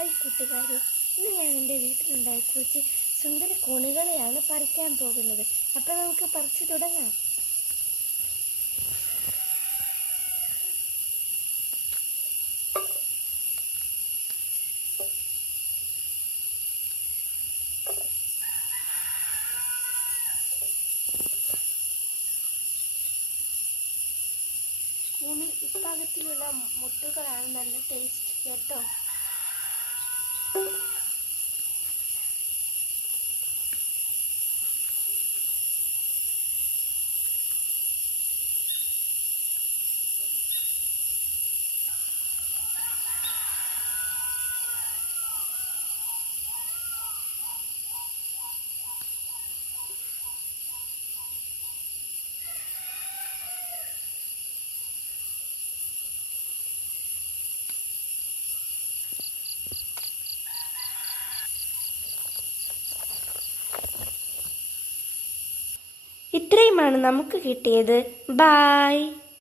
Hi കൂട്ടുകാരെ, ഇന്ന് ഞാൻ എൻ്റെ വീട്ടിലുണ്ടായ കുറച്ച് സുന്ദര കൂണുകളെയാണ് പറിക്കാൻ പോകുന്നത്. അപ്പോൾ നമുക്ക് പറിച്ചു തുടങ്ങാം. കൂണിൽ ഇപ്പാകത്തിലുള്ള മുട്ടുകളാണ് നല്ല ടേസ്റ്റ് കേട്ടോ. ഇത്രയുമാണ് നമുക്ക് കിട്ടിയത്. ബായ്.